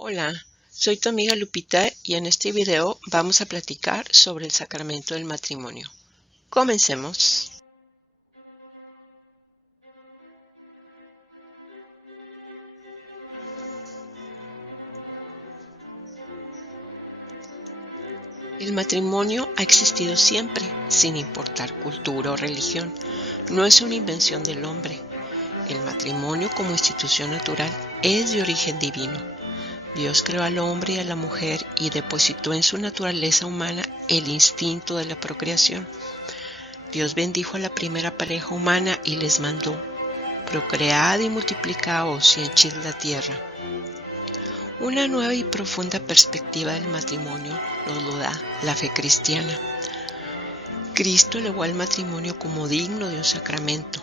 Hola, soy tu amiga Lupita y en este video vamos a platicar sobre el sacramento del matrimonio. Comencemos. El matrimonio ha existido siempre, sin importar cultura o religión. No es una invención del hombre. El matrimonio como institución natural es de origen divino. Dios creó al hombre y a la mujer y depositó en su naturaleza humana el instinto de la procreación. Dios bendijo a la primera pareja humana y les mandó: procread y multiplicaos y henchid la tierra. Una nueva y profunda perspectiva del matrimonio nos lo da la fe cristiana. Cristo elevó al matrimonio como digno de un sacramento.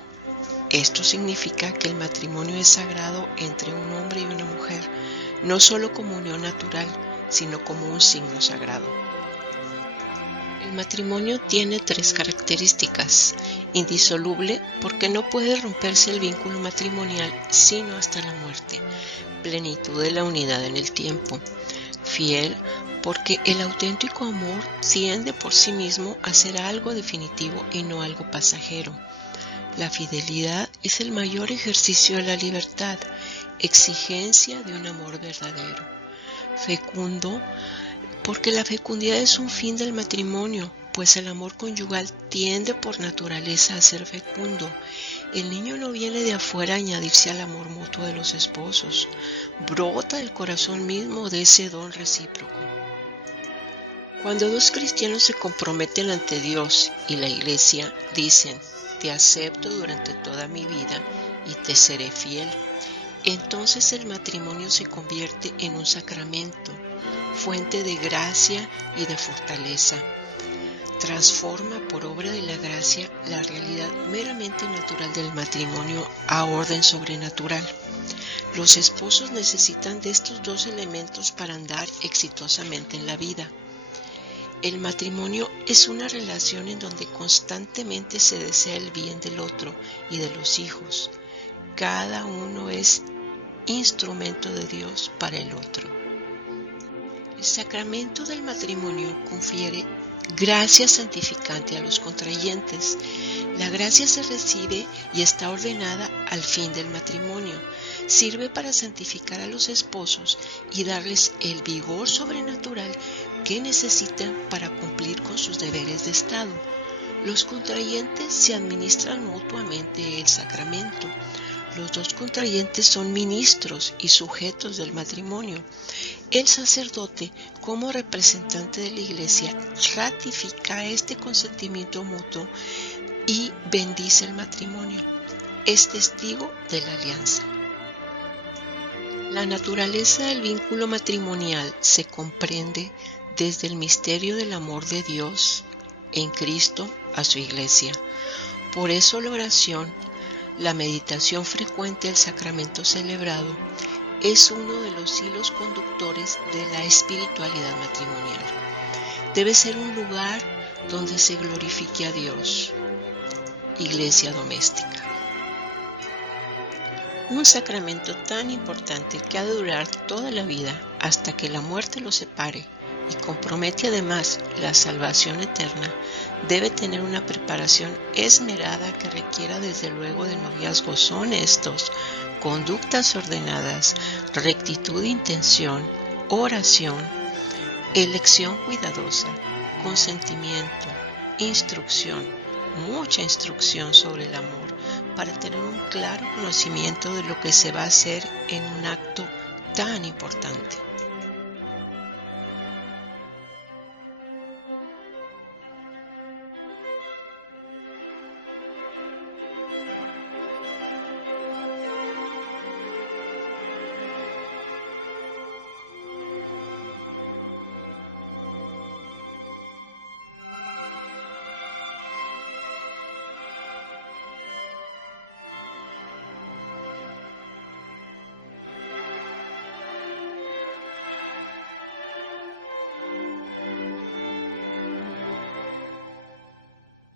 Esto significa que el matrimonio es sagrado entre un hombre y una mujer, no solo como unión natural, sino como un signo sagrado. El matrimonio tiene 3 características: indisoluble, porque no puede romperse el vínculo matrimonial sino hasta la muerte; plenitud de la unidad en el tiempo; fiel, porque el auténtico amor tiende por sí mismo a ser algo definitivo y no algo pasajero. La fidelidad es el mayor ejercicio de la libertad, exigencia de un amor verdadero. Fecundo, porque la fecundidad es un fin del matrimonio, pues el amor conyugal tiende por naturaleza a ser fecundo. El niño no viene de afuera a añadirse al amor mutuo de los esposos, brota del corazón mismo de ese don recíproco. Cuando 2 cristianos se comprometen ante Dios y la Iglesia, dicen: te acepto durante toda mi vida y te seré fiel. Entonces el matrimonio se convierte en un sacramento, fuente de gracia y de fortaleza. Transforma por obra de la gracia la realidad meramente natural del matrimonio a orden sobrenatural. Los esposos necesitan de estos 2 elementos para andar exitosamente en la vida. El matrimonio es una relación en donde constantemente se desea el bien del otro y de los hijos. Cada uno es instrumento de Dios para el otro. El sacramento del matrimonio confiere gracia santificante a los contrayentes. La gracia se recibe y está ordenada al fin del matrimonio. Sirve para santificar a los esposos y darles el vigor sobrenatural que necesitan para cumplir con sus deberes de Estado. Los contrayentes se administran mutuamente el sacramento. Los 2 contrayentes son ministros y sujetos del matrimonio. El sacerdote, como representante de la Iglesia, ratifica este consentimiento mutuo y bendice el matrimonio. Es testigo de la alianza. La naturaleza del vínculo matrimonial se comprende desde el misterio del amor de Dios en Cristo a su Iglesia. Por eso la oración, la meditación frecuente del sacramento celebrado, es uno de los hilos conductores de la espiritualidad matrimonial. Debe ser un lugar donde se glorifique a Dios. Iglesia doméstica. Un sacramento tan importante que ha de durar toda la vida hasta que la muerte los separe y compromete además la salvación eterna, debe tener una preparación esmerada que requiera desde luego de noviazgos honestos, conductas ordenadas, rectitud de intención, oración, elección cuidadosa, consentimiento, instrucción, mucha instrucción sobre el amor, para tener un claro conocimiento de lo que se va a hacer en un acto tan importante.